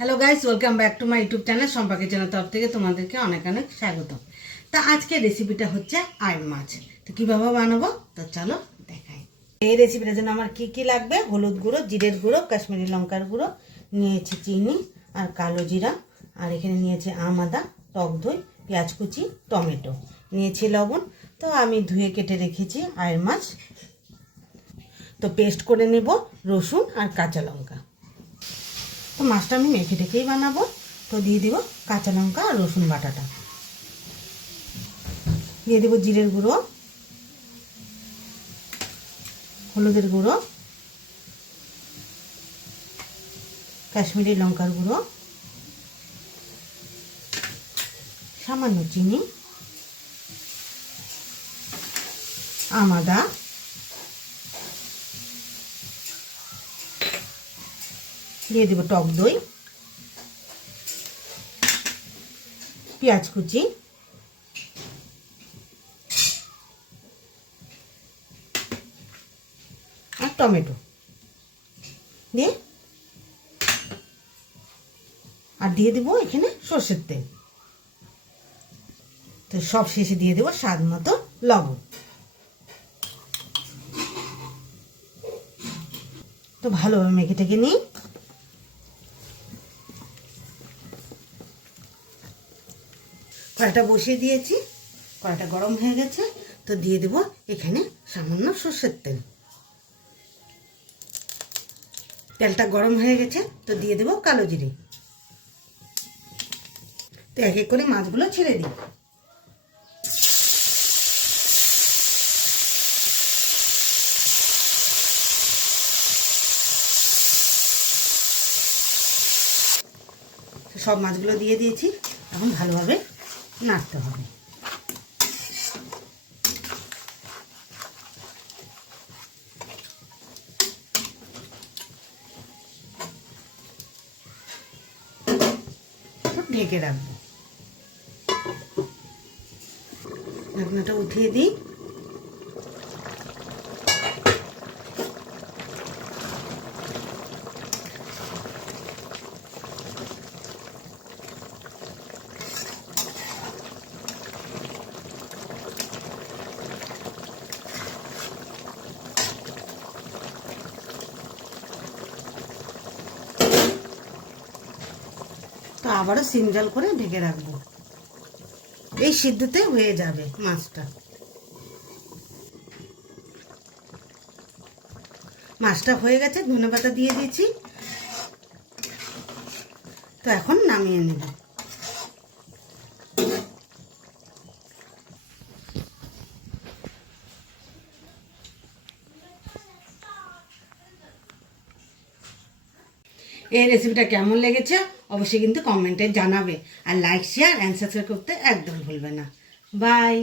Hello guys, welcome back to my YouTube channel সম্পর্কের জন্য তরফ থেকে তোমাদেরকে অনেক অনেক স্বাগত। তা আজকের রেসিপিটা হচ্ছে আইড় মাছ। তো কীভাবে বানাবো তো চলো দেখাই। এই রেসিপিটার জন্য আমার কি কি লাগবে: হলুদ গুঁড়ো, জিরের গুঁড়ো, কাশ্মীরি লঙ্কার গুঁড়ো, নিয়েছি চিনি আর কালো জিরা, আর এখানে নিয়েছি আদা, টক দই, পেঁয়াজ কুচি, টমেটো, নিয়েছি লবণ। তো আমি ধুয়ে কেটে রেখেছি আইড় মাছ। তো পেস্ট করে নেব রসুন আর কাঁচা লঙ্কা। তো মাছটা আমি মেখে টেকেই বানাবো। তো দিয়ে দিব কাঁচা লঙ্কা আর রসুন বাটাটা, দিয়ে দেব জিরের গুঁড়ো, হলুদের গুঁড়ো, কাশ্মীরি লঙ্কার গুঁড়ো, সামান্য চিনি, আদা, দিয়ে দেব টক দই, পেঁয়াজ কুচি, আর টমেটো দিয়ে দেবো এখানে সর্ষের তেল। তো সব শেষে দিয়ে দেবো স্বাদ মতো লবণ। তো ভালোভাবে মেখে টেকে নিই। কড়াইটা বসিয়ে দিয়েছি, কড়াইটা গরম হয়ে গেছে। তো দিয়ে দেবো এখানে সামান্য সর্ষের তেল। তেলটা গরম হয়ে গেছে, তো দিয়ে দেবো কালো জিরে। তো এক এক করে মাছগুলো ছেড়ে দিই। সব মাছগুলো দিয়ে দিয়েছি, এখন ভালোভাবে নাড়তে হবে। ঢেকে রাখবো। ঢাকনাটা উঠিয়ে দিই। তো আবারও সিম জাল করে ঢেকে রাখবো। এই সিদ্ধতে হয়ে যাবে মাছটা। মাছটা হয়ে গেছে, ধনেপাতা দিয়ে দিয়েছি। তো এখন নামিয়ে নেব। এই রেসিপিটা কেমন লেগেছে অবশ্যই কিন্তু কমেন্টে জানাবে, আর লাইক, শেয়ার অ্যান্ড সাবস্ক্রাইব করতে একদম ভুলবে না। বাই।